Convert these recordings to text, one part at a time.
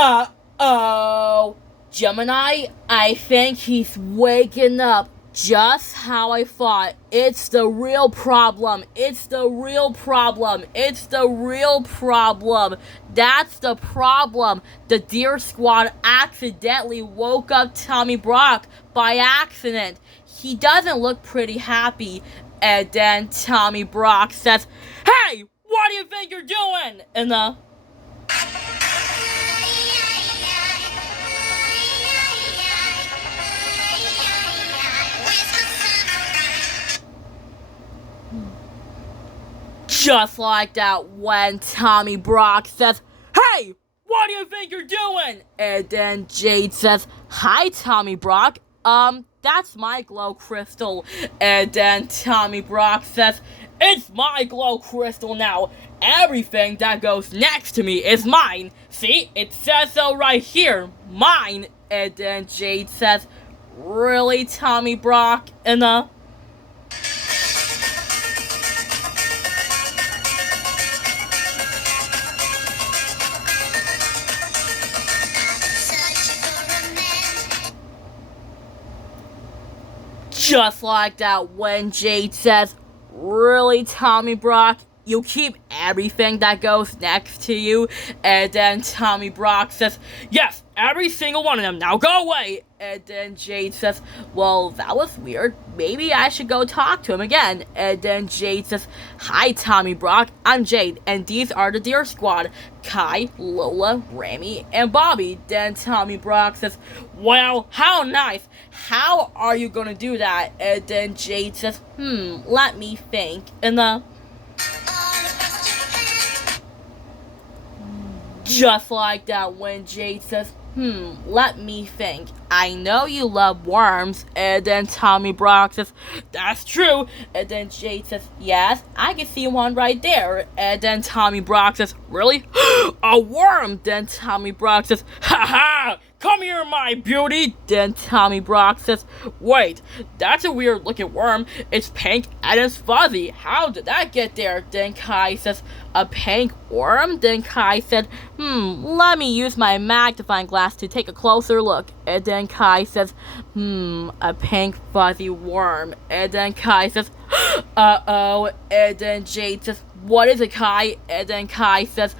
Uh-oh. Gemini, I think he's waking up. Just how I thought. It's the real problem. It's the real problem. It's the real problem. That's the problem. The Deer Squad accidentally woke up Tommy Brock by accident. He doesn't look pretty happy. And then Tommy Brock says, "Hey, what do you think you're doing?" And just like that, when Tommy Brock says, "Hey, what do you think you're doing?" And then Jade says, "Hi, Tommy Brock. That's my glow crystal." And then Tommy Brock says, "It's my glow crystal now. Everything that goes next to me is mine. See, it says so right here. Mine." And then Jade says, "Really, Tommy Brock?" And just like that, when Jade says, "Really, Tommy Brock? You keep everything that goes next to you?" And then Tommy Brock says, "Yes, every single one of them. Now go away." And then Jade says, "Well, that was weird. Maybe I should go talk to him again." And then Jade says, "Hi, Tommy Brock. I'm Jade, and these are the Deer Squad. Kai, Lola, Rami, and Bobby." Then Tommy Brock says, "Well, how nice. How are you gonna do that?" And then Jade says, let me think." And just like that, when Jade says, let me think. "I know you love worms." And then Tommy Brock says, "That's true." And then Jade says, "Yes, I can see one right there." And then Tommy Brock says, "Really? A worm?" Then Tommy Brock says, "Ha ha! Come here, my beauty." Then Tommy Brock says, "Wait, that's a weird looking worm. It's pink and it's fuzzy. How did that get there?" Then Kai says, "A pink worm?" Then Kai said, let me use my magnifying glass to take a closer look." And then Kai says, a pink fuzzy worm." And then Kai says, "Uh-oh." And then Jade says, "What is it, Kai?" And then Kai says,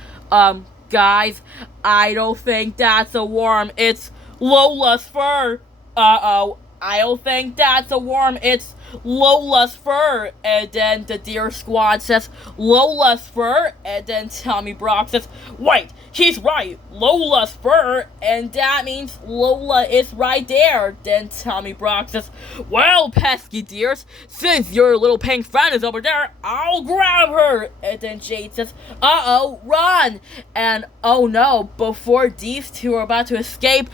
"Guys, I don't think that's a worm. It's Lola's fur." "Uh-oh. I don't think that's a worm. It's Lola's fur." And then the Deer Squad says, "Lola's fur?" And then Tommy Brock says, "Wait, he's right. Lola's fur. And that means Lola is right there." Then Tommy Brock says, "Well, pesky deers, since your little pink friend is over there, I'll grab her." And then Jade says, "Uh-oh, run." And oh no, before these two are about to escape,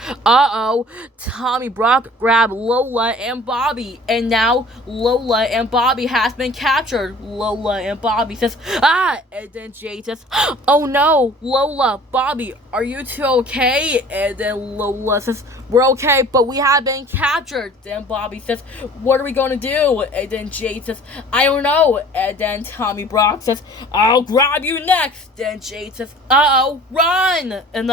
Tommy Brock grabbed Lola and Bobby. And now Lola and Bobby has been captured. Lola and Bobby says, "Ah!" And then Jade says, "Oh no, Lola, Bobby, are you two okay?" And then Lola says, "We're okay, but we have been captured." Then Bobby says, "What are we going to do?" And then Jade says, "I don't know." And then Tommy Brock says, "I'll grab you next." Then Jade says, "Uh-oh, run." And